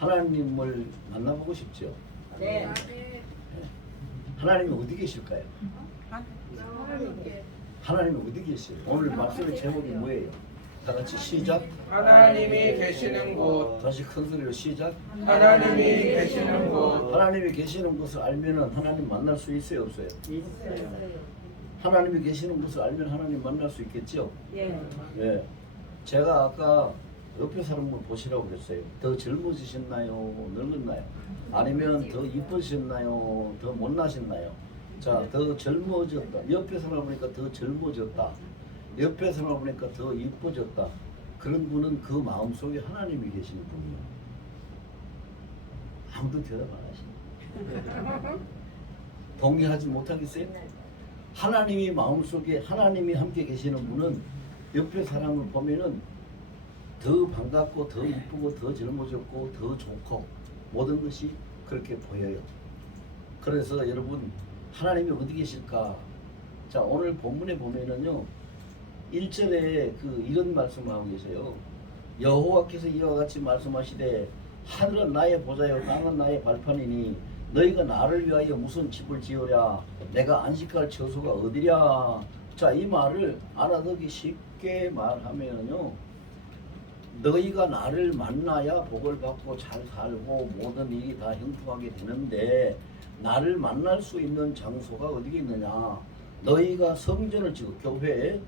하나님을 만나보고 싶죠? 네. 하나님이 어디 계실까요? 하나님이 어디 계세요? 오늘 말씀의 제목이 뭐예요? 다 같이 시작. 하나님이 계시는 곳. 다시 큰 소리로 시작. 하나님이 계시는 곳. 하나님이 계시는 곳을 알면은 하나님 만날 수 있어요, 없어요? 하나님이 계시는 곳을 알면 하나님 만날 수 있겠죠? 예. 네. 제가 아까 옆에 사람을 보시라고 그랬어요. 더 젊어지셨나요? 늙었나요? 아니면 더 이뻐지셨나요? 더 못나셨나요? 자, 더 젊어졌다. 옆에 사람 보니까 더 젊어졌다. 옆에 사람 보니까 더 이뻐졌다. 그런 분은 그 마음속에 하나님이 계시는 분이에요. 아무도 대답 안 하시네. 동의하지 못하겠어요? 하나님이 마음속에 하나님이 함께 계시는 분은 옆에 사람을 보면은 더 반갑고 더 이쁘고 더 젊어졌고 더 좋고 모든 것이 그렇게 보여요. 그래서 여러분 하나님이 어디 계실까? 자, 오늘 본문에 보면은요 1절에 이런 말씀을 하고 계세요. 여호와께서 이와 같이 말씀하시되 하늘은 나의 보좌요 땅은 나의 발판이니 너희가 나를 위하여 무슨 집을 지으랴? 내가 안식할 처소가 어디랴? 자, 이 말을 알아듣기 쉽게 말하면요 너희가 나를 만나야 복을 받고 잘 살고 모든 일이 다 형통하게 되는데 나를 만날 수 있는 장소가 어디 있느냐? 너희가 성전을 짓고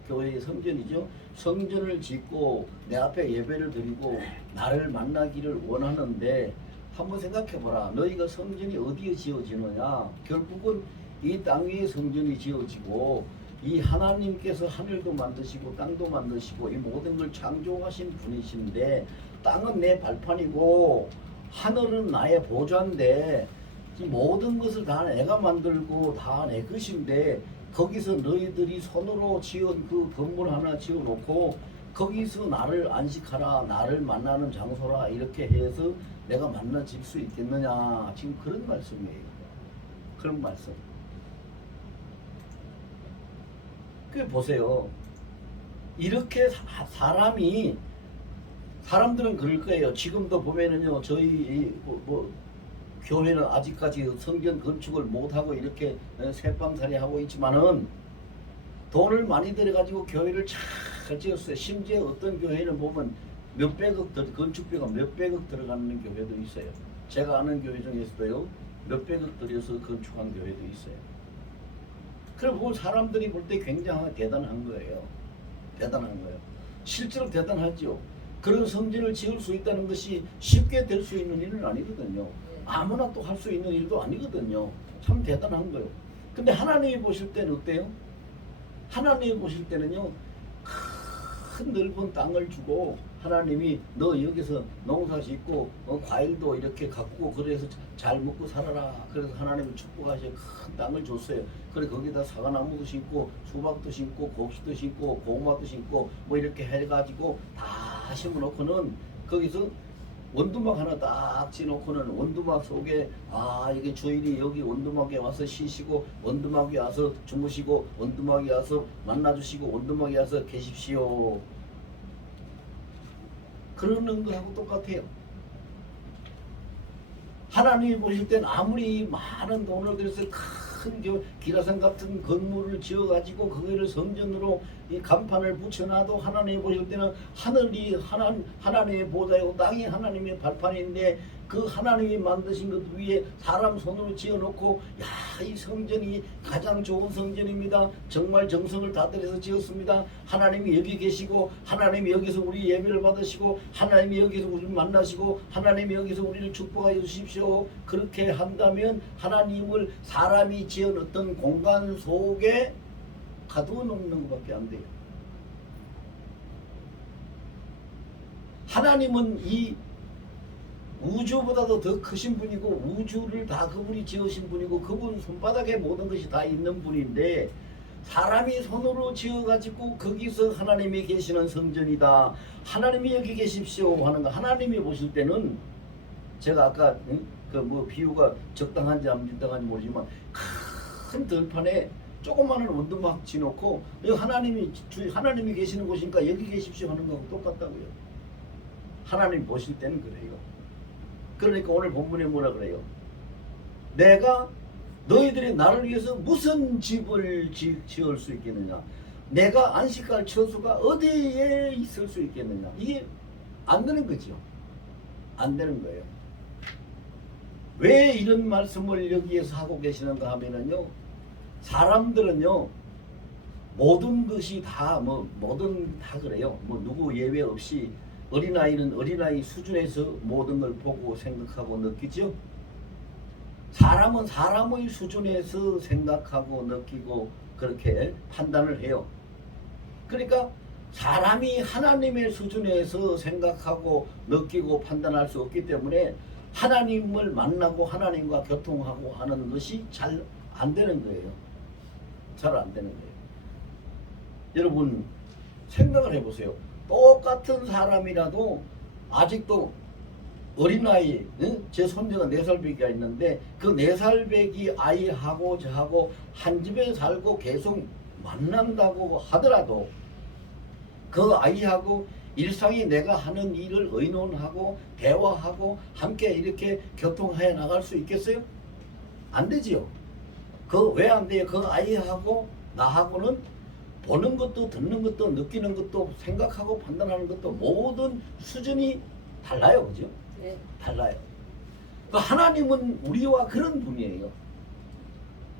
교회의 성전이죠. 성전을 짓고 내 앞에 예배를 드리고 나를 만나기를 원하는데 한번 생각해보라. 너희가 성전이 어디에 지어지느냐? 결국은 이 땅 위에 성전이 지어지고 이 하나님께서 하늘도 만드시고 땅도 만드시고 이 모든 걸 창조하신 분이신데 땅은 내 발판이고 하늘은 나의 보좌인데 이 모든 것을 다 내가 만들고 다 내 것인데 거기서 너희들이 손으로 지은 그 건물 하나 지어놓고 거기서 나를 안식하라 나를 만나는 장소라 이렇게 해서 내가 만나질 수 있겠느냐 지금 그런 말씀이에요. 그런 말씀. 그 보세요. 이렇게 사람들은 그럴 거예요. 지금도 보면은요 저희 교회는 아직까지 성전 건축을 못하고 이렇게 새빵살이 하고 있지만은 돈을 많이 들여가지고 교회를 잘 지었어요. 심지어 어떤 교회는 보면 몇백억 건축비가 몇백억 들어가는 교회도 있어요. 제가 아는 교회 중에서도요 몇백억 들여서 건축한 교회도 있어요. 그래 보고 사람들이 볼 때 굉장히 대단한 거예요. 대단한 거예요. 실제로 대단하죠. 그런 성전을 지을 수 있다는 것이 쉽게 될 수 있는 일은 아니거든요. 아무나 또 할 수 있는 일도 아니거든요. 참 대단한 거예요. 근데 하나님이 보실 때는 어때요? 하나님이 보실 때는요 큰 넓은 땅을 주고 하나님이 너 여기서 농사 짓고 과일도 이렇게 가꾸고 그래서 잘 먹고 살아라. 그래서 하나님이 축복하셔 큰 땅을 줬어요. 그래 거기다 사과나무도 심고 수박도 심고 고기도 심고 고구마도 심고 뭐 이렇게 해가지고 다 심어놓고는 거기서 원두막 하나 딱 지놓고는 원두막 속에 이게 주인이 여기 원두막에 와서 쉬시고 원두막에 와서 주무시고 원두막에 와서 만나주시고 원두막에 와서 계십시오. 그러는 거하고 똑같아요. 하나님이 보실 땐 아무리 많은 돈을 들여서 큰 기라산 같은 건물을 지어가지고 거기를 성전으로 이 간판을 붙여놔도 하나님이 보실 때는 하늘이 하나님의 보좌이고 땅이 하나님의 발판인데 그 하나님이 만드신 것 위에 사람 손으로 지어놓고 이 성전이 가장 좋은 성전입니다. 정말 정성을 다 들여서 지었습니다. 하나님이 여기 계시고 하나님이 여기서 우리 예배를 받으시고 하나님이 여기서 우리를 만나시고 하나님이 여기서 우리를 축복하여 주십시오. 그렇게 한다면 하나님을 사람이 지어놓던 공간 속에 가두어 놓는 것밖에 안 돼요. 하나님은 이 우주보다도 더 크신 분이고 우주를 다 그분이 지으신 분이고 그분 손바닥에 모든 것이 다 있는 분인데 사람이 손으로 지어가지고 거기서 하나님이 계시는 성전이다. 하나님이 여기 계십시오 하는 거. 하나님이 보실 때는 제가 아까 비유가 적당한지 안 적당한지 모르지만 큰 들판에 조그마한 원두막 지놓고 하나님이 계시는 곳이니까 여기 계십시오 하는 거하고 똑같다고요. 하나님 보실 때는 그래요. 그러니까 오늘 본문에 뭐라 그래요? 내가 너희들이 나를 위해서 무슨 집을 지을 수 있겠느냐? 내가 안식할 처소가 어디에 있을 수 있겠느냐? 이게 안 되는 거죠. 안 되는 거예요. 왜 이런 말씀을 여기에서 하고 계시는가 하면은요, 사람들은요, 모든 것이 다 뭐든 다 그래요. 뭐 누구 예외 없이 어린아이는 어린아이 수준에서 모든 걸 보고 생각하고 느끼죠. 사람은 사람의 수준에서 생각하고 느끼고 그렇게 판단을 해요. 그러니까 사람이 하나님의 수준에서 생각하고 느끼고 판단할 수 없기 때문에 하나님을 만나고 하나님과 교통하고 하는 것이 잘 안 되는 거예요. 잘 안 되는 거예요. 여러분 생각을 해보세요. 똑같은 사람이라도 아직도 어린아이, 제 손녀가 4살배기가 있는데 그 4살배기 아이하고 저하고 한 집에 살고 계속 만난다고 하더라도 그 아이하고 일상이 내가 하는 일을 의논하고 대화하고 함께 이렇게 교통해 나갈 수 있겠어요? 안 되지요. 그 왜 안 돼요? 그 아이하고 나하고는 보는 것도 듣는 것도 느끼는 것도 생각하고 판단하는 것도 모든 수준이 달라요. 그죠? 네. 달라요. 그 하나님은 우리와 그런 분이에요.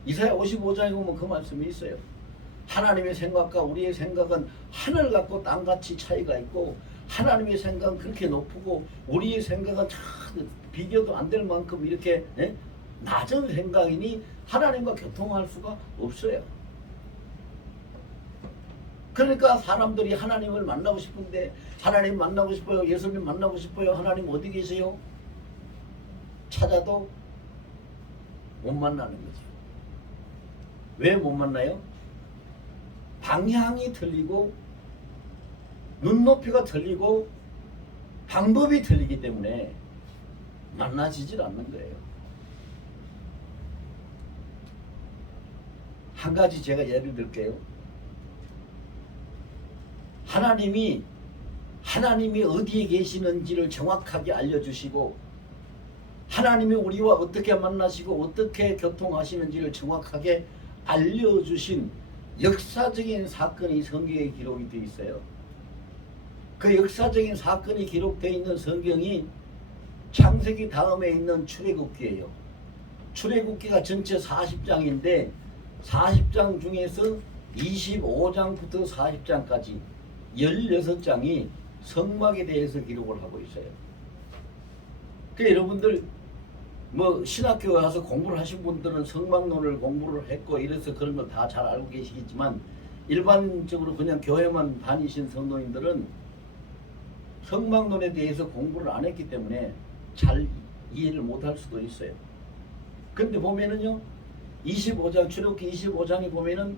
이사야 55장에 보면 그 말씀이 있어요. 하나님의 생각과 우리의 생각은 하늘 같고 땅같이 차이가 있고 하나님의 생각은 그렇게 높고 우리의 생각은 참 비교도 안 될 만큼 이렇게 낮은 생각이니 하나님과 교통할 수가 없어요. 그러니까 사람들이 하나님을 만나고 싶은데 하나님 만나고 싶어요. 예수님 만나고 싶어요. 하나님 어디 계세요? 찾아도 못 만나는 거죠. 왜 못 만나요? 방향이 틀리고 눈높이가 틀리고 방법이 틀리기 때문에 만나지질 않는 거예요. 한 가지 제가 예를 들게요. 하나님이 어디에 계시는지를 정확하게 알려주시고 하나님이 우리와 어떻게 만나시고 어떻게 교통하시는지를 정확하게 알려주신 역사적인 사건이 성경에 기록이 되어 있어요. 그 역사적인 사건이 기록되어 있는 성경이 창세기 다음에 있는 출애굽기예요. 출애굽기가 전체 40장인데 40장 중에서 25장부터 40장까지 16장이 성막에 대해서 기록을 하고 있어요. 그러니까 여러분들 뭐 신학교에 와서 공부를 하신 분들은 성막론을 공부를 했고 이래서 그런 걸 다 잘 알고 계시겠지만 일반적으로 그냥 교회만 다니신 성도님들은 성막론에 대해서 공부를 안 했기 때문에 잘 이해를 못할 수도 있어요. 근데 보면은요 25장 출애굽기 25장에 보면은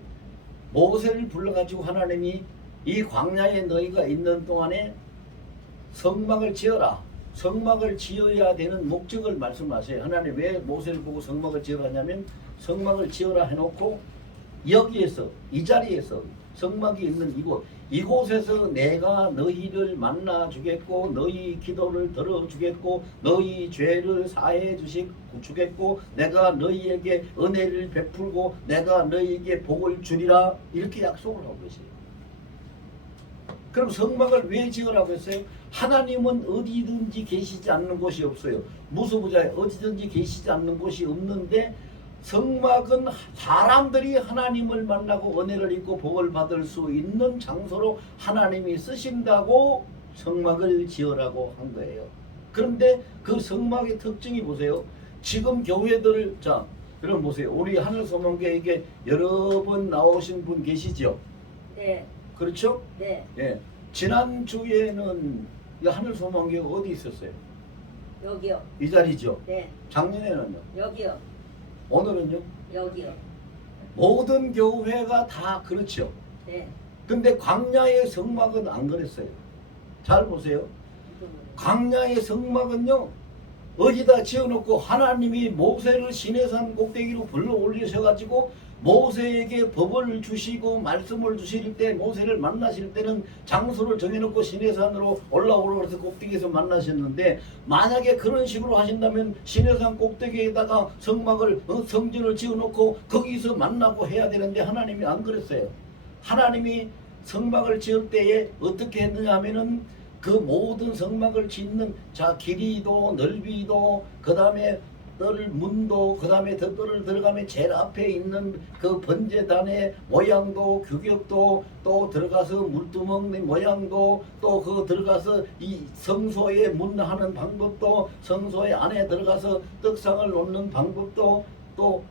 모세를 불러가지고 하나님이 이 광야에 너희가 있는 동안에 성막을 지어라. 성막을 지어야 되는 목적을 말씀하세요. 하나님 왜 모세를 보고 성막을 지어라 하냐면 성막을 지어라 해놓고 여기에서 이 자리에서 성막이 있는 이곳에서 내가 너희를 만나 주겠고 너희 기도를 들어주겠고 너희 죄를 사해 주겠고 내가 너희에게 은혜를 베풀고 내가 너희에게 복을 주리라 이렇게 약속을 하고 계세요. 그럼 성막을 왜 지으라고 했어요? 하나님은 어디든지 계시지 않는 곳이 없어요. 무소부자에 어디든지 계시지 않는 곳이 없는데 성막은 사람들이 하나님을 만나고 은혜를 입고 복을 받을 수 있는 장소로 하나님이 쓰신다고 성막을 지으라고 한 거예요. 그런데 그 성막의 특징이 보세요. 지금 교회들 자 여러분 보세요. 우리 하늘소망교회에 여러 번 나오신 분 계시죠? 네. 그렇죠? 네. 예. 지난주에는 이 하늘소망교회 어디 있었어요? 여기요. 이 자리죠? 네. 작년에는요? 여기요. 오늘은요? 여기요. 모든 교회가 다 그렇죠. 네. 근데 광야의 성막은 안 그랬어요. 잘 보세요. 광야의 성막은요 어디다 지어놓고 하나님이 모세를 시내산 꼭대기로 불러 올리셔가지고 모세에게 법을 주시고 말씀을 주실 때 모세를 만나실 때는 장소를 정해놓고 시내산으로 올라오라고 해서 꼭대기에서 만나셨는데 만약에 그런 식으로 하신다면 시내산 꼭대기에다가 성막을 성전을 지어놓고 거기서 만나고 해야 되는데 하나님이 안 그랬어요. 하나님이 성막을 지을 때에 어떻게 했느냐 하면은 그 모든 성막을 짓는 자 길이도 넓이도 그 다음에 뜰 문도 그 다음에 뜰을 들어가면 제일 앞에 있는 그 번제단의 모양도 규격도 또 들어가서 물두멍 모양도 또 그 들어가서 이 성소에 문하는 방법도 성소의 안에 들어가서 떡상을 놓는 방법도 또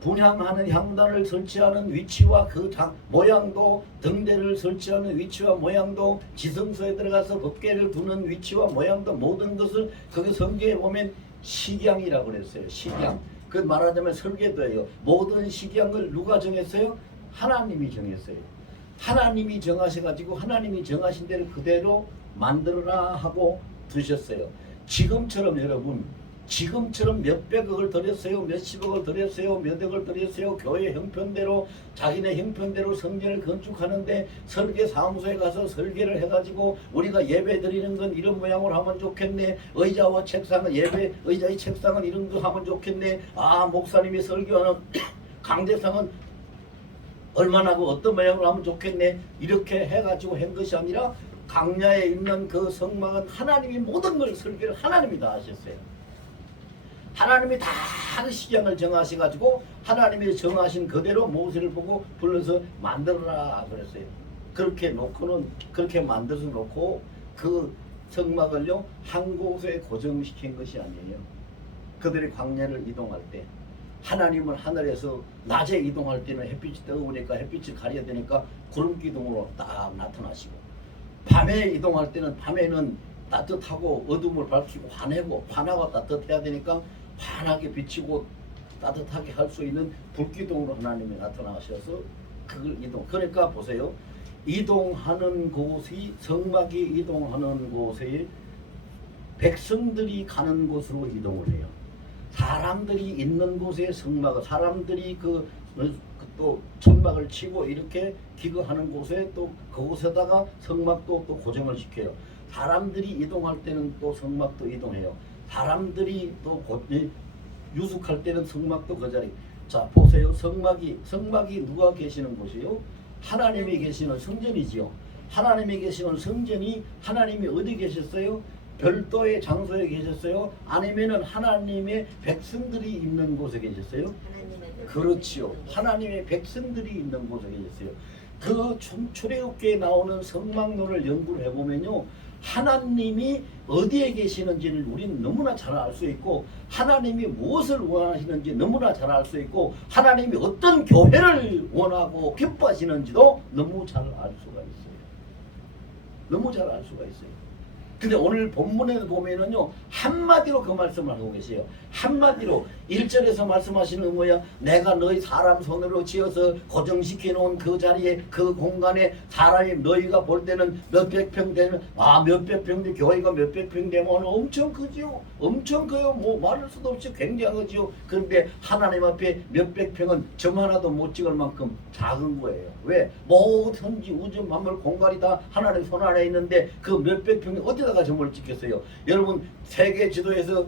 분향하는 향단을 설치하는 위치와 그 모양도 등대를 설치하는 위치와 모양도 지성소에 들어가서 법궤를 두는 위치와 모양도 모든 것을 거기 성경에 보면 식양이라고 그랬어요. 식양. 그 말하자면 설계도예요. 모든 식양을 누가 정했어요? 하나님이 정했어요. 하나님이 정하셔가지고 하나님이 정하신 대로 그대로 만들어라 하고 두셨어요. 지금처럼 여러분 지금처럼 몇백억을 들였어요, 몇십억을 들였어요, 몇억을 들였어요. 교회 형편대로 자기네 형편대로 성전을 건축하는데 설계 사무소에 가서 설계를 해가지고 우리가 예배 드리는 건 이런 모양으로 하면 좋겠네. 의자와 책상은 예배 의자의 책상은 이런 거 하면 좋겠네. 아 목사님이 설교하는 강대상은 얼마나 그 어떤 모양으로 하면 좋겠네. 이렇게 해가지고 한 것이 아니라 강야에 있는 그 성막은 하나님이 모든 걸 설계를 하나님이 다 하셨어요. 하나님이 다 그 식양을 정하셔가지고 하나님이 정하신 그대로 모세를 보고 불러서 만들어라 그랬어요. 그렇게 놓고는 그렇게 만들어서 놓고 그 성막을요 한 곳에 고정시킨 것이 아니에요. 그들이 광야를 이동할 때 하나님은 하늘에서 낮에 이동할 때는 햇빛이 뜨거우니까 햇빛을 가려야 되니까 구름 기둥으로 딱 나타나시고 밤에 이동할 때는 밤에는 따뜻하고 어둠을 밝히고 환하고 따뜻해야 되니까 환하게 비치고 따뜻하게 할 수 있는 불기둥으로 하나님이 나타나셔서 그걸 이동. 그러니까 보세요. 이동하는 곳이 성막이 이동하는 곳에 백성들이 가는 곳으로 이동을 해요. 사람들이 있는 곳에 성막을 사람들이 또 천막을 치고 이렇게 기거하는 곳에 또 그곳에다가 성막도 또 고정을 시켜요. 사람들이 이동할 때는 또 성막도 이동해요. 사람들이 또 유숙할 때는 성막도 그 자리. 자 보세요. 성막이 누가 계시는 곳이요? 하나님이 계시는 성전이지요. 하나님이 계시는 성전이 하나님이 어디 계셨어요? 별도의 장소에 계셨어요? 아니면은 하나님의 백성들이 있는 곳에 계셨어요? 그렇지요. 하나님의 백성들이 있는 곳에 계셨어요. 그 출애굽기에 나오는 성막론을 연구를 해보면요. 하나님이 어디에 계시는지를 우리는 너무나 잘 알 수 있고 하나님이 무엇을 원하시는지 너무나 잘 알 수 있고 하나님이 어떤 교회를 원하고 기뻐하시는지도 너무 잘 알 수가 있어요. 너무 잘 알 수가 있어요. 근데 오늘 본문에 보면은요 한마디로 그 말씀을 하고 계세요. 한마디로 1절에서 말씀하시는 건 뭐야? 내가 너희 사람 손으로 지어서 고정시켜 놓은 그 자리에 그 공간에 사람이 너희가 볼 때는 몇백 평 되는 몇백 평 교회가 몇백 평 되면 엄청 크지요. 엄청 커요. 뭐 말할 수도 없이 굉장하지요. 그런데 하나님 앞에 몇백 평은 점 하나도 못 찍을 만큼 작은 거예요. 왜? 모든 우주 만물 공간이 다 하나님 손 안에 있는데 그 몇백 평이 어디다가 점을 찍겠어요? 여러분 세계 지도에서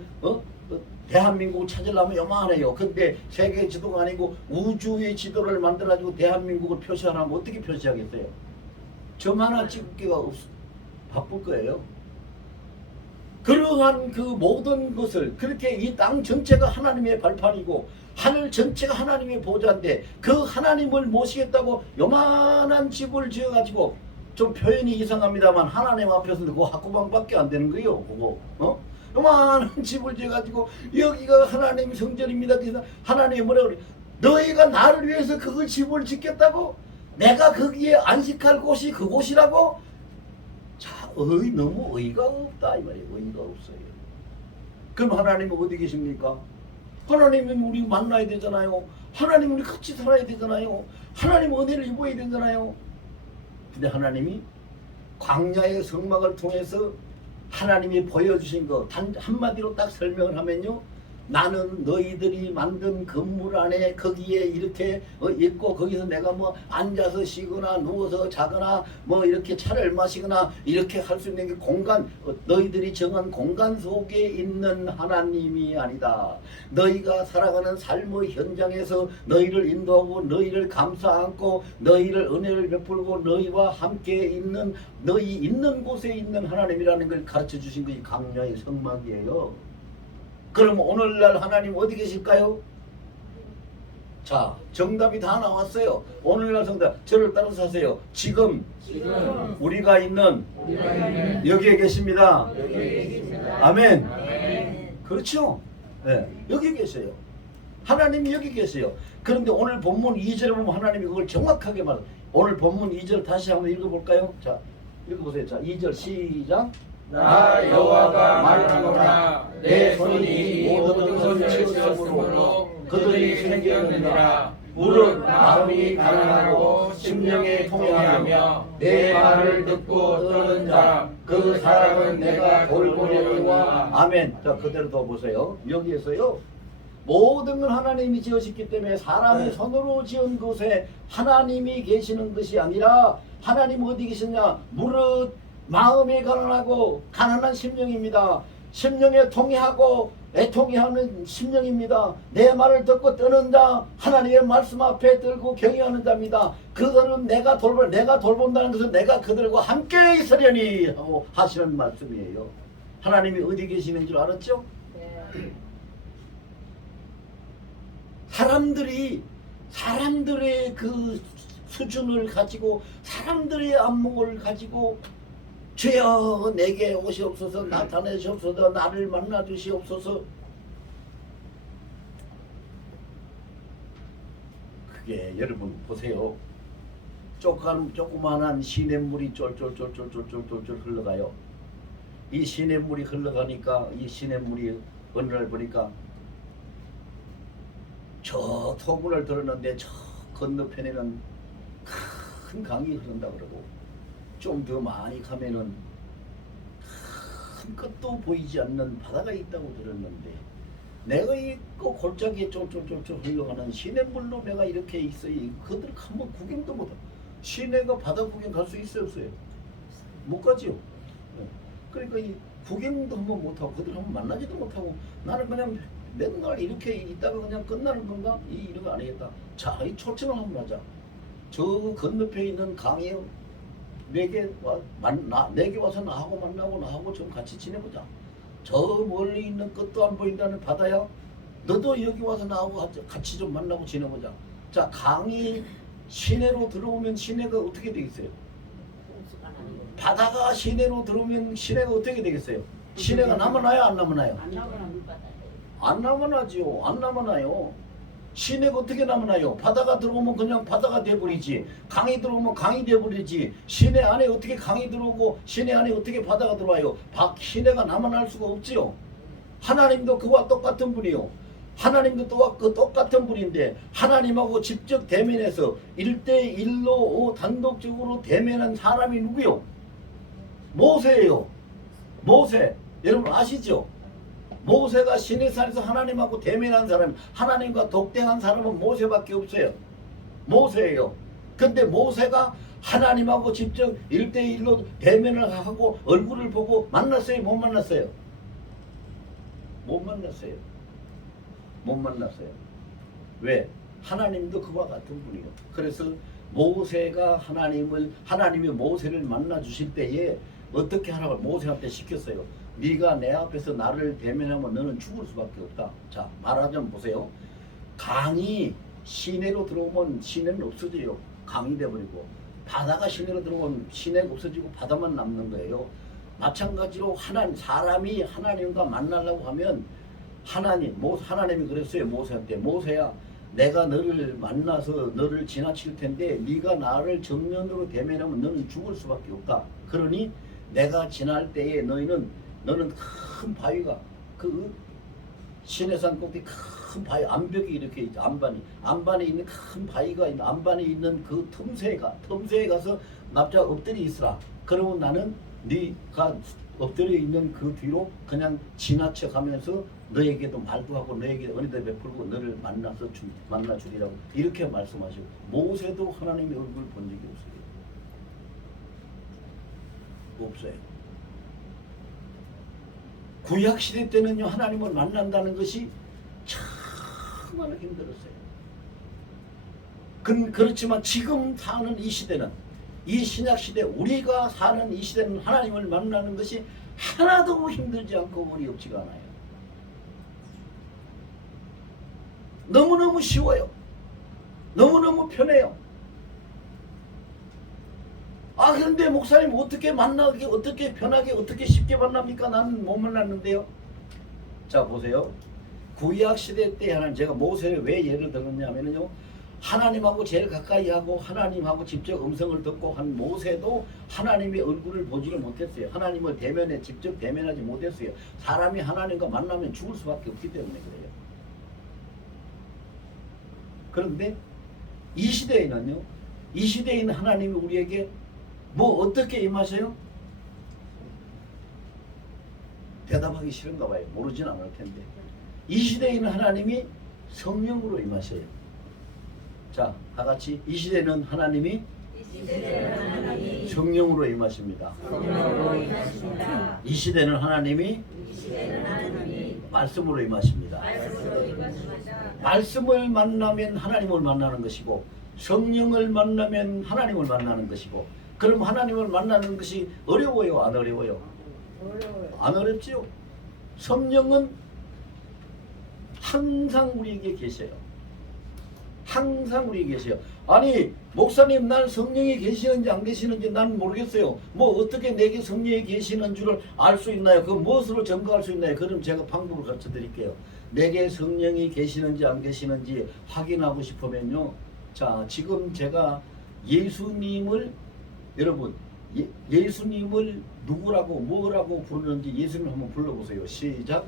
대한민국을 찾으려면 요만해요. 근데 세계 지도가 아니고 우주의 지도를 만들어가지고 대한민국을 표시하려면 어떻게 표시하겠어요? 점 하나 찍기가 바쁠 거예요. 그러한 그 모든 것을 그렇게 이 땅 전체가 하나님의 발판이고 하늘 전체가 하나님의 보좌인데 그 하나님을 모시겠다고 요만한 집을 지어가지고 좀 표현이 이상합니다만 하나님 앞에서는 그거 학구방밖에 안 되는 거예요. 그거 요만한 집을 지어가지고 여기가 하나님 성전입니다. 그래서 하나님이 뭐라 그래? 너희가 나를 위해서 그걸 집을 짓겠다고? 내가 거기에 안식할 곳이 그곳이라고? 자, 너무 의의가 없다 이 말이에요. 의의가 없어요. 그럼 하나님은 어디 계십니까? 하나님은 우리 만나야 되잖아요. 하나님 우리 같이 살아야 되잖아요. 하나님 은혜를 입어야 되잖아요. 근데 하나님이 광야의 성막을 통해서 하나님이 보여주신 거 단 한마디로 딱 설명을 하면요. 나는 너희들이 만든 건물 안에 거기에 이렇게 있고 거기서 내가 뭐 앉아서 쉬거나 누워서 자거나 뭐 이렇게 차를 마시거나 이렇게 할 수 있는 게 공간, 너희들이 정한 공간 속에 있는 하나님이 아니다. 너희가 살아가는 삶의 현장에서 너희를 인도하고 너희를 감싸 안고 너희를 은혜를 베풀고 너희와 함께 있는 너희 있는 곳에 있는 하나님이라는 걸 가르쳐 주신 것이 강야의 성막이에요. 그럼 오늘날 하나님 어디 계실까요? 자, 정답이 다 나왔어요. 오늘날 정답, 저를 따라서 하세요. 지금 우리가 있는 여기에 계십니다. 아멘. 그렇죠? 네, 여기 계세요. 하나님이 여기 계세요. 그런데 오늘 본문 2절에 보면 하나님이 그걸 정확하게 말해요. 오늘 본문 2절 다시 한번 읽어볼까요? 자, 읽어보세요. 자, 2절 시작. 나 여호와가 말하노라 내 손이 모든 것을 치웠으므로 그들이 생겼느니라. 무릇 마음이 가난하고 심령이 통회하며 내 말을 듣고 떠는 자 그 사람은 내가 돌보려니와. 아멘. 자, 그대로 더 보세요. 여기에서요. 모든 걸 하나님이 지으셨기 때문에 사람이 손으로 지은 곳에 하나님이 계시는 것이 아니라 하나님 어디 계시냐? 무릇 마음이 가난하고 가난한 심령입니다. 심령에 통회하고 애통해하는 심령입니다. 내 말을 듣고 떠는 자, 하나님의 말씀 앞에 들고 경외하는 자입니다. 그들은 내가 돌본다는 것은 내가 그들과 함께 있으려니 하고 하시는 말씀이에요. 하나님이 어디 계시는 줄 알았죠? 네. 사람들의 그 수준을 가지고 사람들의 안목을 가지고 주여 내게 오시옵소서, 나타내시옵소서, 나를 만나 주시옵소서. 그게 여러분 보세요. 조그만한 시냇물이 쫄쫄쫄쫄쫄쫄쫄 흘러가요. 이 시냇물이 흘러가니까 이 시냇물이 어느 날 보니까 저 소문을 들었는데 저 건너편에는 큰 강이 흐른다 그러고 좀 더 많이 가면은 큰 끝도 보이지 않는 바다가 있다고 들었는데 내가 이 골짜기에 쫄쫄쫄쫄 흘러가는 시냇물로 내가 이렇게 있어요. 그들 한번 구경도 못하고 시내가 바다 구경 갈 수 있어요 없어요? 못 가지요. 그러니까 이 구경도 한번 못하고 그들 한번 만나지도 못하고 나는 그냥 맨날 이렇게 있다가 그냥 끝나는 건가? 이런 거 아니겠다. 자, 이 초청을 한번 하자. 저 건너편에 있는 강이요. 내게 와서 나하고 만나고 나하고 좀 같이 지내보자. 저 멀리 있는 끝도 안 보인다는 바다야. 너도 여기 와서 나하고 같이 좀 만나고 지내보자. 자, 강이 시내로 들어오면 시내가 어떻게 되겠어요? 바다가 시내로 들어오면 시내가 어떻게 되겠어요? 시내가 남아나요? 안 남아나요? 안 남아나지요. 안 남아나요. 시내가 어떻게 남아나요? 바다가 들어오면 그냥 바다가 돼버리지. 강이 들어오면 강이 돼버리지. 시내 안에 어떻게 강이 들어오고 시내 안에 어떻게 바다가 들어와요? 시내가 남아날 수가 없지요. 하나님도 그와 똑같은 분이요. 하나님도 또한 그 똑같은 분인데 하나님하고 직접 대면해서 1대1로 단독적으로 대면한 사람이 누구요? 모세예요. 모세. 여러분 아시죠? 모세가 시내산에서 하나님하고 대면한 사람, 하나님과 독대한 사람은 모세밖에 없어요. 모세예요. 근데 모세가 하나님하고 직접 1대1로 대면을 하고 얼굴을 보고 만났어요? 못 만났어요? 못 만났어요. 못 만났어요. 왜? 하나님도 그와 같은 분이에요. 그래서 모세가 하나님이 모세를 만나 주실 때에 어떻게 하라고 모세한테 시켰어요. 네가 내 앞에서 나를 대면하면 너는 죽을 수밖에 없다. 자, 말하자면 보세요. 강이 시내로 들어오면 시내는 없어져요. 강이 돼버리고 바다가 시내로 들어오면 시내가 없어지고 바다만 남는 거예요. 마찬가지로 사람이 하나님과 만나려고 하면 하나님이 그랬어요. 모세한테. 모세야, 내가 너를 만나서 너를 지나칠 텐데 네가 나를 정면으로 대면하면 너는 죽을 수밖에 없다. 그러니 내가 지날 때에 너는 큰 바위가 그 시내산 꼭대기 큰 바위 암벽이 이렇게 있죠. 안반에 있는 큰 바위가 있는 안반에 있는 그 틈새에 가서 납작 엎드려 있으라. 그러면 나는 네가 엎드려 있는 그 뒤로 그냥 지나쳐 가면서 너에게도 말도 하고 너에게 은혜도 베풀고 너를 만나 주리라고 이렇게 말씀하시고 모세도 하나님의 얼굴을 본 적이 없어요. 구약 시대 때는요 하나님을 만난다는 것이 정말 힘들었어요. 그렇지만 지금 사는 이 시대는 이 신약 시대 우리가 사는 이 시대는 하나님을 만나는 것이 하나도 힘들지 않고 어렵지가 않아요. 너무너무 쉬워요. 너무너무 편해요. 아 그런데 목사님 어떻게 만나게 어떻게 편하게 어떻게 쉽게 만납니까? 나는 못 만났는데요. 자 보세요. 구약 시대 때 하나님 제가 모세를 왜 예를 들었냐면요. 하나님하고 제일 가까이 하고 하나님하고 직접 음성을 듣고 한 모세도 하나님의 얼굴을 보지를 못했어요. 하나님을 직접 대면하지 못했어요. 사람이 하나님과 만나면 죽을 수밖에 없기 때문에 그래요. 그런데 이 시대에는요. 이 시대에 있는 하나님이 우리에게 뭐 어떻게 임하세요? 대답하기 싫은가 봐요. 모르진 않을 텐데. 이 시대에 있는 하나님이 성령으로 임하세요. 자, 다 같이 이 시대는 하나님이 성령으로 임하십니다. 이 시대는 하나님이 말씀으로 임하십니다. 말씀을 만나면 하나님을 만나는 것이고 성령을 만나면 하나님을 만나는 것이고 그럼 하나님을 만나는 것이 어려워요? 안 어려워요? 안 어렵지요? 성령은 항상 우리에게 계셔요. 항상 우리에게 계세요. 아니 목사님 난 성령이 계시는지 안 계시는지 난 모르겠어요. 뭐 어떻게 내게 성령이 계시는 줄을 알 수 있나요? 그 무엇으로 증거할 수 있나요? 그럼 제가 방법을 가르쳐 드릴게요. 내게 성령이 계시는지 안 계시는지 확인하고 싶으면요. 자 지금 제가 예수님을 여러분 예수님을 누구라고 뭐라고 부르는지 예수님 한번 불러보세요. 시작.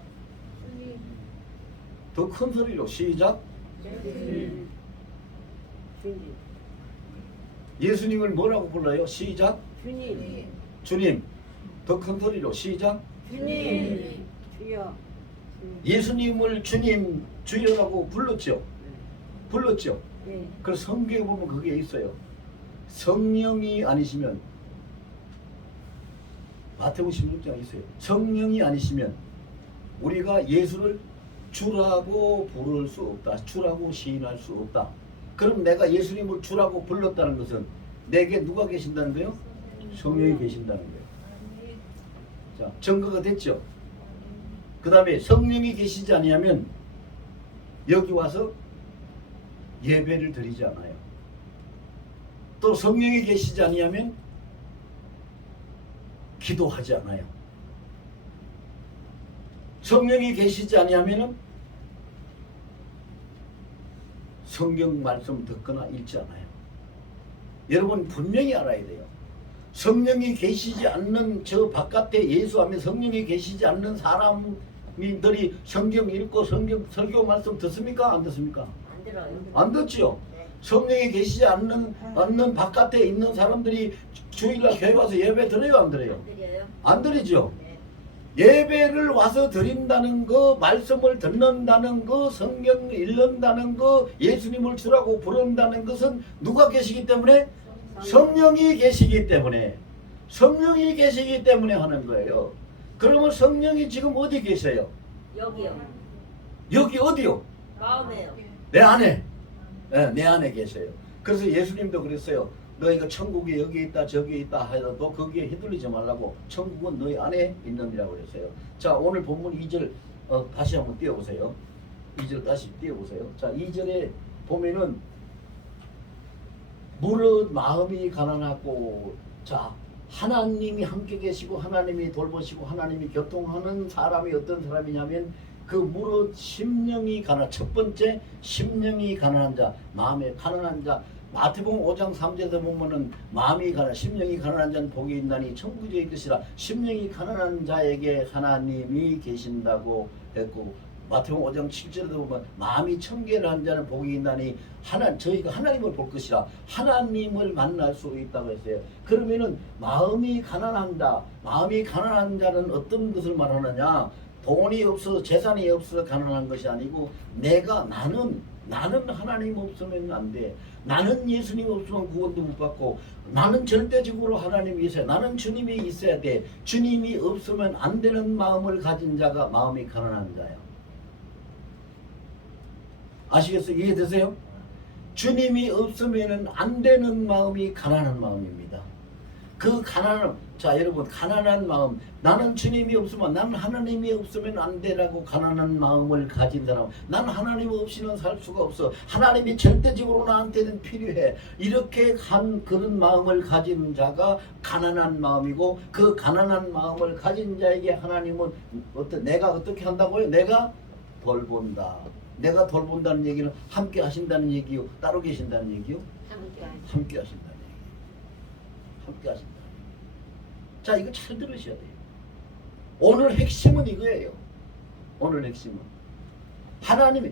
더 큰 소리로 시작. 예수님을 뭐라고 불러요? 시작. 주님. 주님. 더 큰 소리로 시작. 주님. 주여. 예수님을 주님 주여라고 불렀죠. 불렀죠. 네. 그래서 성경에 보면 그게 있어요. 성령이 아니시면 마태복음 16장에 있어요. 성령이 아니시면 우리가 예수를 주라고 부를 수 없다. 주라고 시인할 수 없다. 그럼 내가 예수님을 주라고 불렀다는 것은 내게 누가 계신다는 거예요? 성령이 계신다는 거예요. 자, 증거가 됐죠? 그 다음에 성령이 계시지 아니하면 여기 와서 예배를 드리지 않아요. 또 성령이 계시지 아니하면 기도하지 않아요. 성령이 계시지 아니하면 성경 말씀 듣거나 읽지 않아요. 여러분 분명히 알아야 돼요. 성령이 계시지 않는 저 바깥에 예수하면 성령이 계시지 않는 사람들이 성경 읽고 성경 설교 말씀 듣습니까? 안 듣습니까? 안 들어요. 안 듣죠? 네. 성령이 계시지 않는 바깥에 있는 사람들이 주일날 교회 와서 예배 드려요? 안 드려요? 안 드려요. 안 드리죠? 네. 예배를 와서 드린다는 거, 말씀을 듣는다는 거, 성경 읽는다는 거, 예수님을 주라고 부른다는 것은 누가 계시기 때문에? 성령이 계시기 때문에. 성령이 계시기 때문에 하는 거예요. 그러면 성령이 지금 어디 계세요? 여기요. 여기 어디요? 마음에요. 내 안에. 네, 내 안에 계세요. 그래서 예수님도 그랬어요. 너희가 천국이 여기 있다 저기 있다 하여도 거기에 휘둘리지 말라고. 천국은 너희 안에 있느니라고 그랬어요. 자 오늘 본문 2절 다시 한번 띄워보세요. 2절 다시 띄워보세요. 자 2절에 보면은 무릇 마음이 가난하고 자 하나님이 함께 계시고 하나님이 돌보시고 하나님이 교통하는 사람이 어떤 사람이냐면 그 무릇 심령이 가난 첫 번째 심령이 가난한 자 마음에 가난한 자 마태복음 5장 3절에서 보면은 마음이 가난 심령이 가난한 자는 복이 있나니 천국이 될 것이라 심령이 가난한 자에게 하나님이 계신다고 했고 마태복음 5장 7절에도 보면 마음이 청결을 한 자는 복이 있나니 저희가 하나님을 볼 것이라 하나님을 만날 수 있다고 했어요. 그러면은 마음이 가난한 자는 어떤 것을 말하느냐? 돈이 없어서 재산이 없어서 가난한 것이 아니고 나는 하나님 없으면 안 돼. 나는 예수님 없으면 구원도 못 받고 나는 절대적으로 하나님이 있어야 나는 주님이 있어야 돼. 주님이 없으면 안 되는 마음을 가진 자가 마음이 가난한 자야. 아시겠어요? 이해되세요? 주님이 없으면 안 되는 마음이 가난한 마음입니다. 그 가난한, 자 여러분, 가난한 마음, 나는 주님이 없으면, 나는 하나님이 없으면 안 되라고 가난한 마음을 가진 사람, 나는 하나님 없이는 살 수가 없어, 하나님이 절대적으로 나한테는 필요해, 이렇게 그런 마음을 가진 자가 가난한 마음이고, 그 가난한 마음을 가진 자에게 하나님은 내가 어떻게 한다고요? 내가 돌본다. 내가 돌본다는 얘기는 함께 하신다는 얘기요? 따로 계신다는 얘기요? 함께 하신다는 얘기요. 함께 하신다. 자, 이거 잘 들으셔야 돼요. 오늘 핵심은 이거예요. 오늘 핵심은 하나님이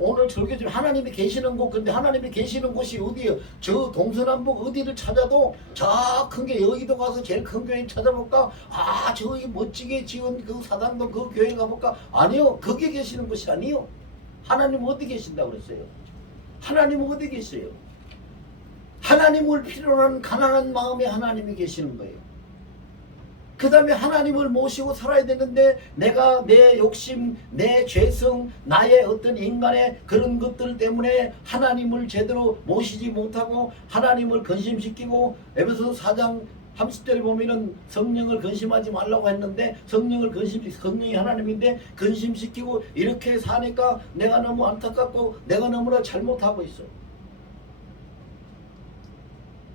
오늘 절개 중 하나님이 계시는 곳, 근데 하나님이 계시는 곳이 어디예요? 저 동서남북 어디를 찾아도 저 큰 게 여의도 가서 제일 큰 교회 찾아볼까? 아, 저기 멋지게 지은 그 사당동 그 교회 가볼까? 아니요, 거기 계시는 곳이 아니요. 하나님 어디 계신다고 그랬어요? 하나님은 어디 계세요? 하나님을 필요로 하는 가난한 마음에 하나님이 계시는 거예요. 그 다음에 하나님을 모시고 살아야 되는데 내가 내 욕심, 내 죄성, 나의 어떤 인간의 그런 것들 때문에 하나님을 제대로 모시지 못하고 하나님을 근심시키고, 에베소서 4장 30절에 보면은 성령을 근심하지 말라고 했는데 성령이 하나님인데 근심시키고 이렇게 사니까 내가 너무 안타깝고 내가 너무나 잘못하고 있어.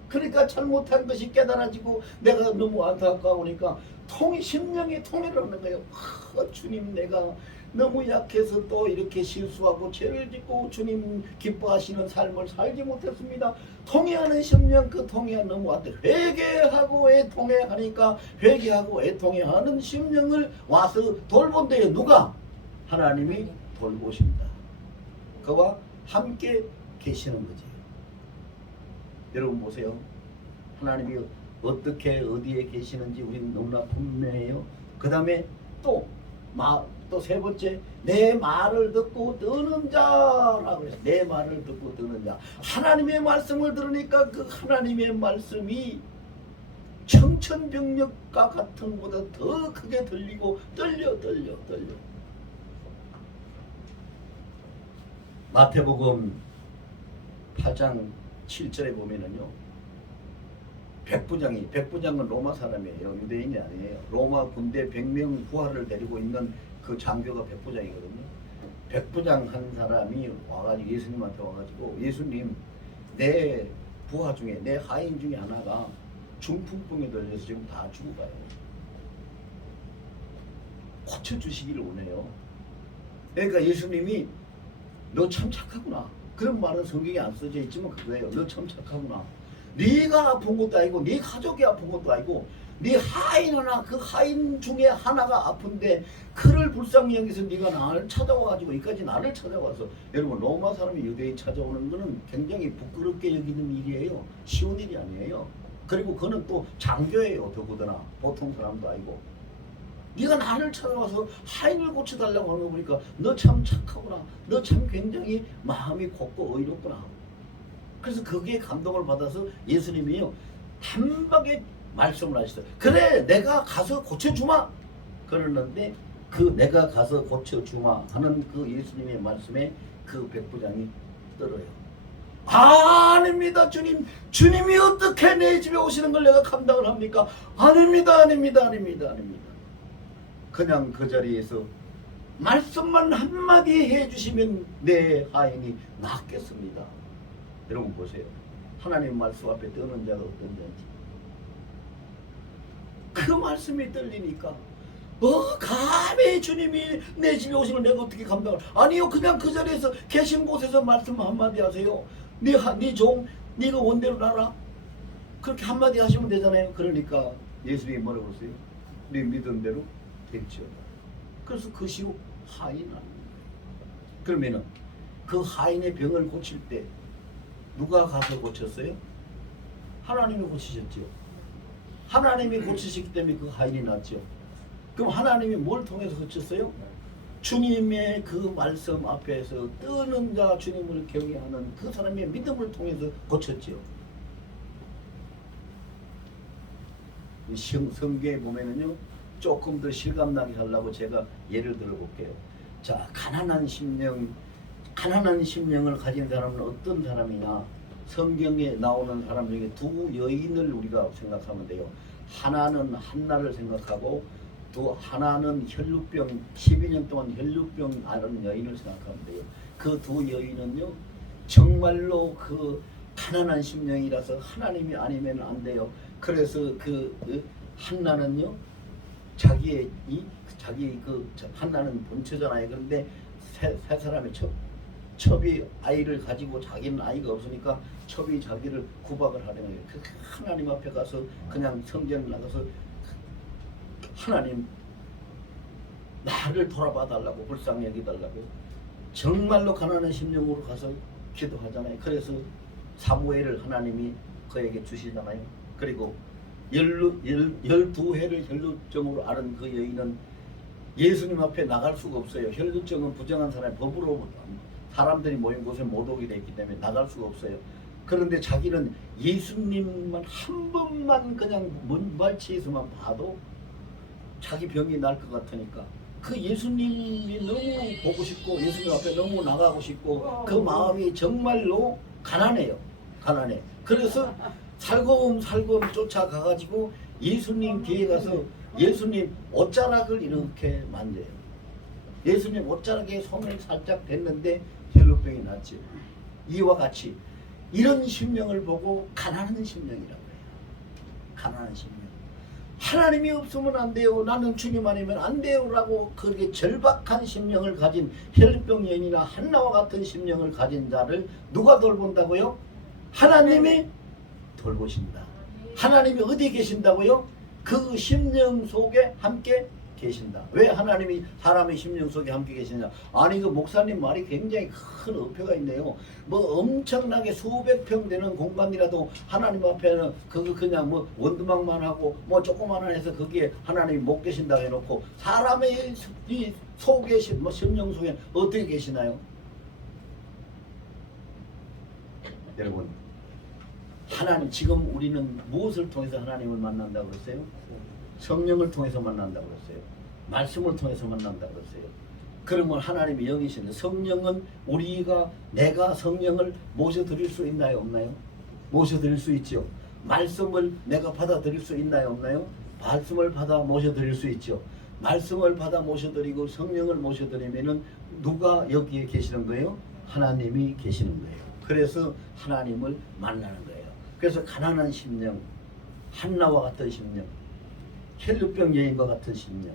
그러니까 잘못한 것이 깨달아지고 내가 너무 안타까우니까 심령이 통일을 하는 거예요. 주님, 내가 너무 약해서 또 이렇게 실수하고 죄를 짓고 주님 기뻐하시는 삶을 살지 못했습니다. 통회하는 심령, 그 통회 너무 안 돼. 회개하고 애통해하니까 회개하고 애통해하는 심령을 와서 돌본대요. 누가? 하나님이 돌보신다. 그와 함께 계시는 거지. 여러분 보세요. 하나님이 어떻게 어디에 계시는지 우리는 너무나 분명해요. 그 다음에 또 세 번째, 내 말을 듣고 듣는 자라고 해서 내 말을 듣고 듣는 자. 하나님의 말씀을 들으니까 그 하나님의 말씀이 청천벽력과 같은 것보다 더 크게 들리고 떨려. 마태복음 8장 7절에 보면은요, 백부장은 로마 사람이에요. 유대인이 아니에요. 로마 군대 100명 부하를 데리고 있는 그 장교가 백부장이거든요. 백부장 한 사람이 와가지고 예수님한테 와가지고, 예수님, 내 부하 중에, 내 하인 중에 하나가 중풍병에 걸려서 지금 다 죽어가요. 고쳐주시기를 원해요. 그러니까 예수님이 너 참 착하구나. 그런 말은 성경에 안 써져 있지만 그거예요. 너 참 착하구나. 네가 아픈 것도 아니고 네 가족이 아픈 것도 아니고 네 하인 하나, 그 하인 중에 하나가 아픈데 그를 불쌍히 여기서 네가 나를 찾아와가지고 여기까지 나를 찾아와서, 여러분 로마 사람이 유대인 찾아오는 거는 굉장히 부끄럽게 여기는 일이에요. 쉬운 일이 아니에요. 그리고 그는 또 장교예요. 더구나 보통 사람도 아니고. 네가 나를 찾아와서 하인을 고쳐달라고 하는 거 보니까 너 참 착하구나. 너 참 굉장히 마음이 곱고 의롭구나. 그래서 거기에 감동을 받아서 예수님이요, 단박에 말씀을 하시더라고요. 그래, 내가 가서 고쳐주마. 그러는데 그 내가 가서 고쳐주마 하는 그 예수님의 말씀에 그 백부장이 떨어요. 아닙니다, 주님. 주님이 어떻게 내 집에 오시는 걸 내가 감당을 합니까? 아닙니다. 그냥 그 자리에서 말씀만 한마디 해주시면 내 하인이 낫겠습니다. 여러분 보세요. 하나님 말씀 앞에 떠는 자가 어떤 자인지. 그 말씀이 떨리니까 감히 주님이 내 집에 오시면 내가 어떻게 감당을. 아니요, 그냥 그 자리에서 계신 곳에서 말씀 한마디 하세요. 네 종, 네가 원대로 나라. 그렇게 한마디 하시면 되잖아요. 그러니까 예수님이 뭐라고 그랬어요? 네 믿은 대로 될지어다. 그래서 그 시로 하인 아닙니다. 그러면은 그 하인의 병을 고칠 때 누가 가서 고쳤어요? 하나님이 고치셨죠. 하나님이 고치시기 때문에 그 하인이 낫죠. 그럼 하나님이 뭘 통해서 고쳤어요? 주님의 그 말씀 앞에서 뜨는 자 주님을 경외하는 그 사람의 믿음을 통해서 고쳤죠. 성경에 보면은요, 조금 더 실감나게 하려고 제가 예를 들어볼게요. 자, 가난한 심령을 가진 사람은 어떤 사람이냐? 성경에 나오는 사람 중에 두 여인을 우리가 생각하면 돼요. 하나는 한나를 생각하고 또 하나는 혈루병 12년 동안 혈루병 앓은 여인을 생각하면 돼요. 그 두 여인은요, 정말로 그 가난한 심령이라서 하나님이 아니면 안 돼요. 그래서 그 한나는요, 자기 한나는 본처잖아요. 그런데 세 사람의 첩이 아이를 가지고 자기는 아이가 없으니까 첩이 자기를 구박을 하는 거예요. 그 하나님 앞에 가서 그냥 성전을 나가서 하나님 나를 돌아봐 달라고, 불쌍히 여기 달라고 정말로 가난한 심령으로 가서 기도하잖아요. 그래서 사무엘을 하나님이 그에게 주시잖아요. 그리고 12회를 혈루증으로 앓은 그 여인은 예수님 앞에 나갈 수가 없어요. 혈루증은 부정한 사람이 법으로 사람들이 모인 곳에 못 오게 됐기 때문에 나갈 수가 없어요. 그런데 자기는 예수님만 한 번만 그냥 문발치에서만 봐도 자기 병이 날 것 같으니까 그 예수님이 너무 보고 싶고 예수님 앞에 너무 나가고 싶고 그 마음이 정말로 가난해요. 가난해. 그래서 살금 쫓아가가지고 예수님 뒤에 가서 예수님 옷자락을 이렇게 만져요. 예수님 옷자락에 손을 살짝 댔는데 혈루병이 났죠. 이와 같이 이런 심령을 보고 가난한 심령이라고 해요. 가난한 심령. 하나님이 없으면 안 돼요. 나는 주님 아니면 안 돼요. 라고 그렇게 절박한 심령을 가진 혈루병 여인이나 한나와 같은 심령을 가진 자를 누가 돌본다고요? 하나님이 돌보신다. 하나님이 어디에 계신다고요? 그 심령 속에 함께 계신다. 왜 하나님이 사람의 심령 속에 함께 계시냐? 아니 그 목사님 말이 굉장히 큰 어폐가 있네요. 뭐 엄청나게 수백 평 되는 공간이라도 하나님 앞에는 그거 그냥 뭐 원두막만 하고 뭐 조그만한 해서 거기에 하나님이 못 계신다 해놓고 사람의 이 속에 뭐 심령 속에 어떻게 계시나요? 여러분, 하나님 지금 우리는 무엇을 통해서 하나님을 만난다고 그랬어요? 성령을 통해서 만난다고 그랬어요. 말씀을 통해서 만난다고 그랬어요. 그러면 하나님이 영이신데 성령은 내가 성령을 모셔드릴 수 있나요? 없나요? 모셔드릴 수 있죠. 말씀을 내가 받아들일 수 있나요? 없나요? 말씀을 받아 모셔드릴 수 있죠. 말씀을 받아 모셔드리고 성령을 모셔드리면은 누가 여기에 계시는 거예요? 하나님이 계시는 거예요. 그래서 하나님을 만나는 거예요. 그래서 가난한 심령, 한나와 같은 심령, 혈루병 여인과 같은 심령,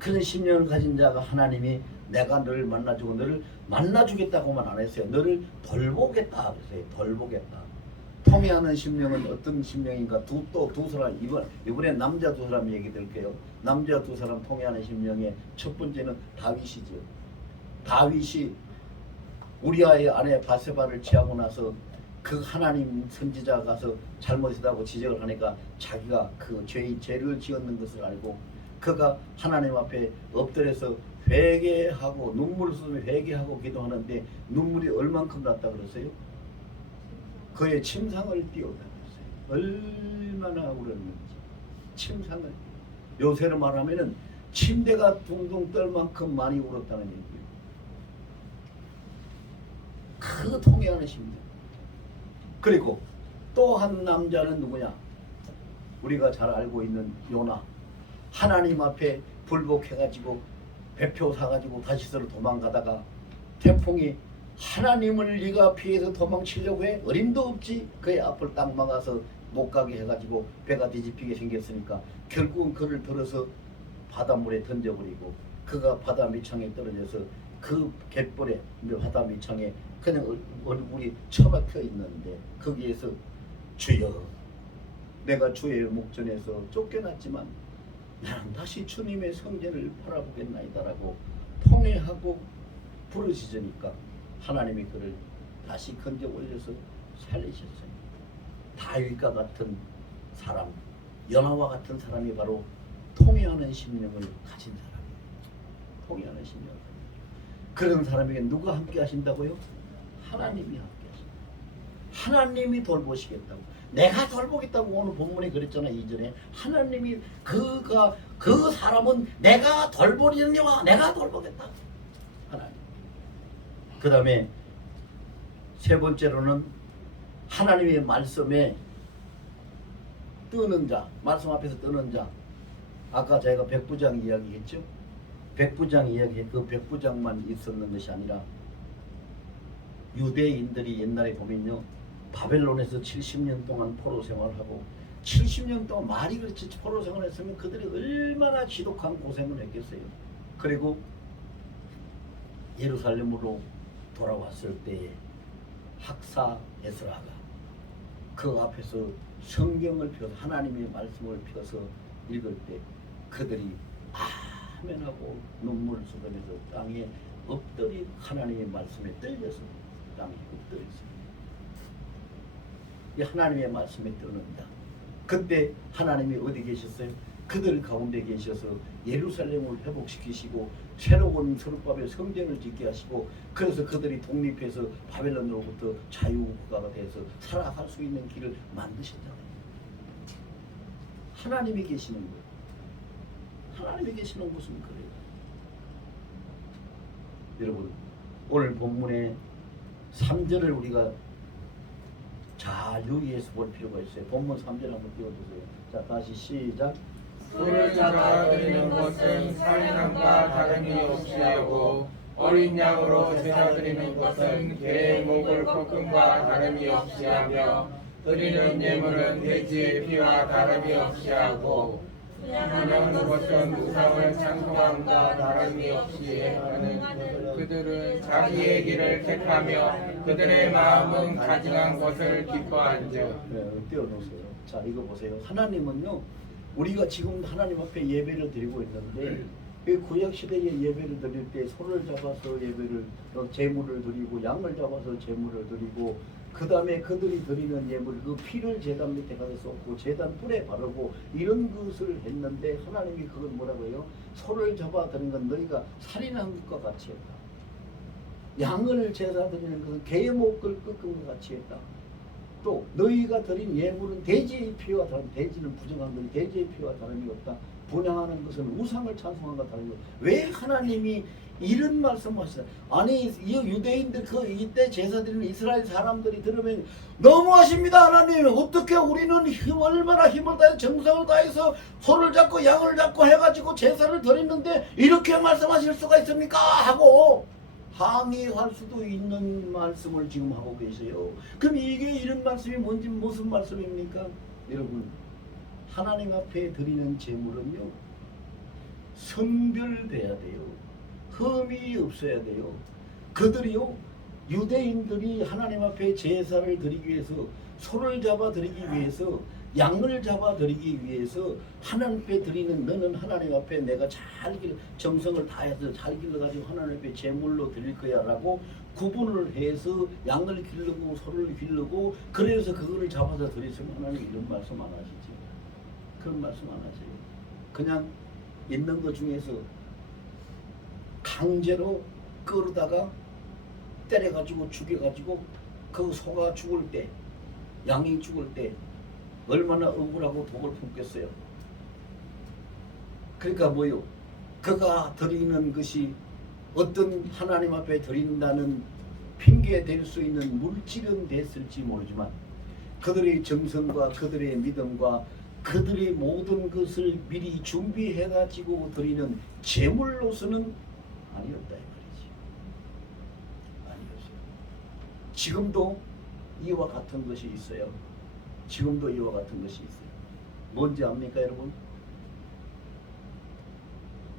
그런 심령을 가진 자가 하나님이 내가 너를 만나주고 너를 만나주겠다고만 안 했어요. 너를 돌보겠다 그랬어요. 돌보겠다. 통해하는 심령은 어떤 심령인가? 두 사람, 이번에 남자 두 사람 얘기 드릴게요. 남자 두 사람 통해하는 심령의 첫 번째는 다윗이죠. 다윗이 우리아의 아내 바세바를 취하고 나서 그 하나님 선지자가 가서 잘못했다고 지적을 하니까 자기가 그 죄를 지었는 것을 알고 그가 하나님 앞에 엎드려서 회개하고 눈물을 쏟으며 회개하고 기도하는데 눈물이 얼만큼 났다 그랬어요? 그의 침상을 띄웠다 그랬어요. 얼마나 울었는지 침상을. 요새로 말하면은 침대가 둥둥 떨 만큼 많이 울었다는 얘기예요. 그 통해하는 심령. 그리고 또 한 남자는 누구냐? 우리가 잘 알고 있는 요나. 하나님 앞에 불복해가지고 배표 사가지고 다시스로 도망가다가 태풍이 하나님을 네가 피해서 도망치려고 해? 어림도 없지. 그의 앞을 딱 막아서 못 가게 해가지고 배가 뒤집히게 생겼으니까 결국은 그를 들어서 바닷물에 던져버리고 그가 바다 밑창에 떨어져서 그 갯벌에 바다 밑창에 그냥 얼굴이 처박혀 있는데 거기에서 주여 내가 주의 목전에서 쫓겨났지만 나는 다시 주님의 성전을 바라보겠나이다라고 통회하고 부르짖으니까 하나님이 그를 다시 건져 올려서 살리셨어요. 다윗과 같은 사람, 연하와 같은 사람이 바로 통회하는 심령을 가진 사람이에요. 통회하는 심령을 가진 사람. 그런 사람에게 누가 함께 하신다고요? 하나님이 함께 하신다. 하나님이 돌보시겠다고. 내가 돌보겠다고 오늘 본문에 그랬잖아. 이전에 하나님이 그 사람은 내가 돌보려니와 내가 돌보겠다. 하나님. 그 다음에 세 번째로는 하나님의 말씀에 뜨는 자, 말씀 앞에서 뜨는 자. 아까 제가 백부장 이야기했죠. 백부장 이야기, 그 백부장만 있었는 것이 아니라 유대인들이 옛날에 보면요, 바벨론에서 70년 동안 포로 생활하고 70년 동안 말이 그렇지 포로 생활했으면 그들이 얼마나 지독한 고생을 했겠어요. 그리고 예루살렘으로 돌아왔을 때에 학사 에스라가 그 앞에서 성경을 펴서 하나님의 말씀을 펴서 읽을 때 그들이 아멘하고 눈물을 쏟아내서 땅에 엎드리 하나님의 말씀에 떨려서 땅에 엎드렸습니다. 이 하나님의 말씀에 뜨는다. 그때 하나님이 어디 계셨어요? 그들 가운데 계셔서 예루살렘을 회복시키시고 새로운 서룻밥의 성전을 짓게 하시고 그래서 그들이 독립해서 바벨론으로부터 자유국가가 돼서 살아갈 수 있는 길을 만드셨잖아요. 하나님이 계시는 거예요. 하나님이 계시는 곳은 그래요. 여러분 오늘 본문의 3절을 우리가 잘 유의해서 볼 필요가 있어요. 본문 3절 한번 띄워주세요. 자 다시 시작. 소를 잡아 드리는 것은 살인함과 다름이 없이 하고 어린 양으로 제사 드리는 것은 개의 목을 꺾음과 다름이 없이 하며 드리는 예물은 돼지의 피와 다름이 없이 하고 분양하는 것은 우상을 찬송함과 다름이 없이 하는 그들은 자기의 길을 택하며 그들의 마음은 가증한 것을 기뻐한즉. 네, 띄워놓으세요. 자 이거 보세요. 하나님은요 우리가 지금 하나님 앞에 예배를 드리고 있는데 그 구약 시대에 예배를 드릴 때 소를 잡아서 예배를 제물을 드리고 양을 잡아서 제물을 드리고 그 다음에 그들이 드리는 예물 그 피를 제단 밑에 가서 쏟고 제단 뿔에 바르고 이런 것을 했는데 하나님이 그걸 뭐라고 해요? 소를 잡아 드린 건 너희가 살인한 것과 같이 했다. 양을 제사 드리는 것은 개의 목을 꺾은 것 같이 했다. 또 너희가 드린 예물은 돼지의 피와 다른 돼지는 부정한 것이 돼지의 피와 다름이 없다. 분양하는 것은 우상을 찬송한과 다른 것. 왜 하나님이 이런 말씀하시다. 아니 이 유대인들 그 이때 제사 드리는 이스라엘 사람들이 들으면 너무하십니다. 하나님 어떻게 우리는 얼마나 힘을 다해 정성을 다해서 소를 잡고 양을 잡고 해가지고 제사를 드리는데 이렇게 말씀하실 수가 있습니까? 하고 항의할 수도 있는 말씀을 지금 하고 계세요. 그럼 이게 이런 말씀이 뭔지 무슨 말씀입니까? 여러분 하나님 앞에 드리는 제물은요 선별돼야 돼요. 흠이 없어야 돼요. 그들이요 유대인들이 하나님 앞에 제사를 드리기 위해서 소를 잡아 드리기 위해서 양을 잡아 드리기 위해서 하나님 앞에 드리는 너는 하나님 앞에 내가 잘 정성을 다해서 잘 길러가지고 하나님 앞에 제물로 드릴 거야 라고 구분을 해서 양을 기르고 소를 기르고 그래서 그거를 잡아서 드렸으면 하나님 이런 말씀 안 하시지. 그런 말씀 안 하세요. 그냥 있는 것 중에서 강제로 끌어다가 때려가지고 죽여가지고 그 소가 죽을 때 양이 죽을 때 얼마나 억울하고 독을 품겠어요. 그러니까 뭐요? 그가 드리는 것이 어떤 하나님 앞에 드린다는 핑계 될 수 있는 물질은 됐을지 모르지만 그들의 정성과 그들의 믿음과 그들의 모든 것을 미리 준비해 가지고 드리는 제물로서는 아니었다 이 말이지. 아니었어요. 지금도 이와 같은 것이 있어요. 지금도 이와 같은 것이 있어요. 뭔지 압니까 여러분?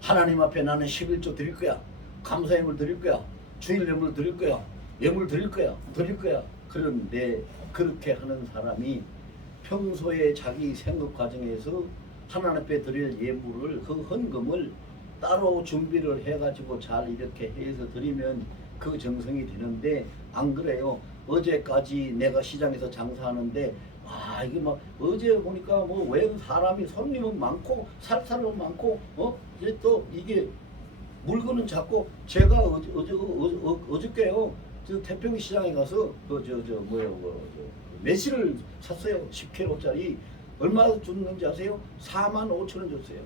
하나님 앞에 나는 11조 드릴 거야. 감사예물 드릴 거야. 주일 예물 드릴 거야. 예물 드릴 거야. 그런데 그렇게 하는 사람이 평소에 자기 생업 과정에서 하나님 앞에 드릴 예물을 그 헌금을 따로 준비를 해가지고 잘 이렇게 해서 드리면 그 정성이 되는데 안 그래요. 어제까지 내가 시장에서 장사하는데 이게 막 어제 보니까 뭐 왜 사람이 손님은 많고 살사람은 많고 이제 또 이게 물건은 작고 제가 어저께요 저 태평 시장에 가서 매실을 샀어요. 10kg짜리 얼마 줬는지 아세요? 45,000원 줬어요.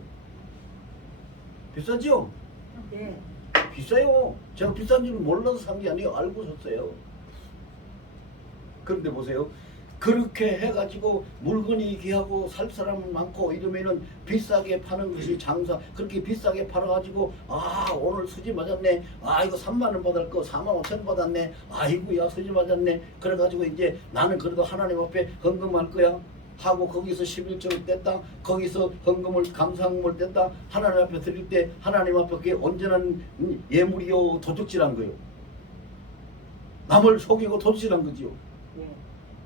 비싸죠? 네. 비싸요. 제가 비싼 줄 몰라서 산 게 아니에요. 알고 샀어요. 그런데 보세요. 그렇게 해가지고 물건이 귀하고 살 사람은 많고 이러면은 비싸게 파는 것이 장사. 그렇게 비싸게 팔아가지고 오늘 수지 맞았네. 이거 3만원 받을 거 45,000원 받았네. 아이고야 수지 맞았네. 그래가지고 이제 나는 그래도 하나님 앞에 헌금할 거야 하고 거기서 11조를 뗐다. 거기서 헌금을 감사함을 뗐다. 하나님 앞에 드릴 때 하나님 앞에 그게 온전한 예물이요 도둑질한 거요. 남을 속이고 도둑질한 거지요. 네.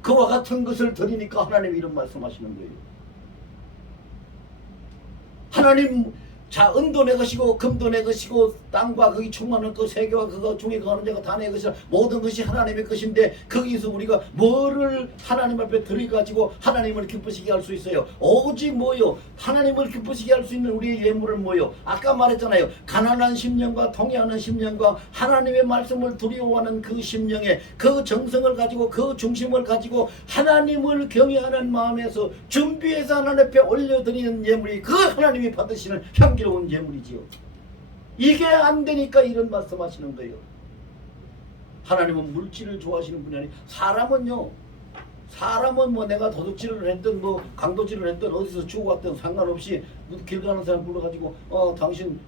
그와 같은 것을 드리니까 하나님이 이런 말씀하시는 거예요. 하나님 은도 내 것이고 금도 내 것이고 땅과 거기 충만한 그 세계와 그거 중에 거하는 자가 다 내 것이라 모든 것이 하나님의 것인데 거기서 우리가 뭐를 하나님 앞에 드려가지고 하나님을 기쁘시게 할 수 있어요. 오직 뭐요? 하나님을 기쁘시게 할 수 있는 우리의 예물은 뭐요? 아까 말했잖아요. 가난한 심령과 통해하는 심령과 하나님의 말씀을 두려워하는 그 심령에 그 정성을 가지고 그 중심을 가지고 하나님을 경외하는 마음에서 준비해서 하나님 앞에 올려드리는 예물이 그 하나님이 받으시는 향기로운 예물이지요. 이게 안 되니까 이런 말씀하시는 거예요. 하나님은 물질을 좋아하시는 분이 아니 사람은요. 사람은 뭐 내가 도둑질을 했든 뭐 강도질을 했든 어디서 주고 왔든 상관없이 길 가는 사람 불러가지고 당신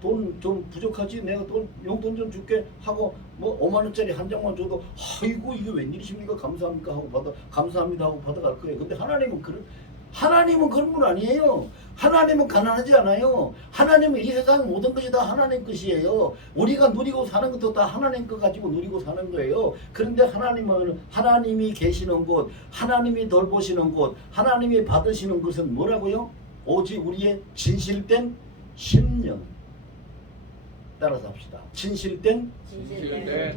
돈 좀 부족하지? 내가 용돈 좀 줄게 하고 뭐 5만원짜리 한 장만 줘도 아이고 이게 웬일이십니까? 감사합니까? 하고 감사합니다 하고 받아갈 거예요. 근데 하나님은 그런 분 아니에요. 하나님은 가난하지 않아요. 하나님은 이 세상 모든 것이 다 하나님 것이에요. 우리가 누리고 사는 것도 다 하나님 것 가지고 누리고 사는 거예요. 그런데 하나님은 하나님이 계시는 곳, 하나님이 돌보시는 곳, 하나님이 받으시는 것은 뭐라고요? 오직 우리의 진실된 심령. 따라서 합시다. 진실된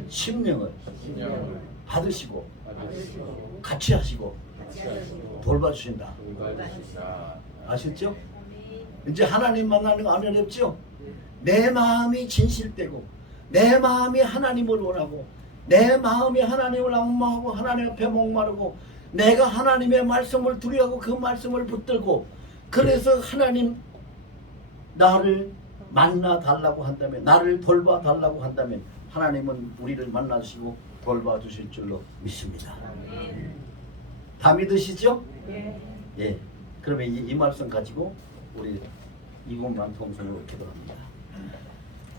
심령을 받으시고 같이 하시고 돌봐주신다. 아셨죠? 이제 하나님 만나는 거 안 어렵죠? 내 마음이 진실되고 내 마음이 하나님을 원하고 내 마음이 하나님을 악마하고 하나님 앞에 목마르고 내가 하나님의 말씀을 두려워하고 그 말씀을 붙들고 그래서 하나님 나를 만나 달라고 한다면 나를 돌봐 달라고 한다면 하나님은 우리를 만나주시고 돌봐 주실 줄로 믿습니다. 다 믿으시죠? 예. 그러면 이 말씀 가지고 우리 이분만 통성으로 기도합니다.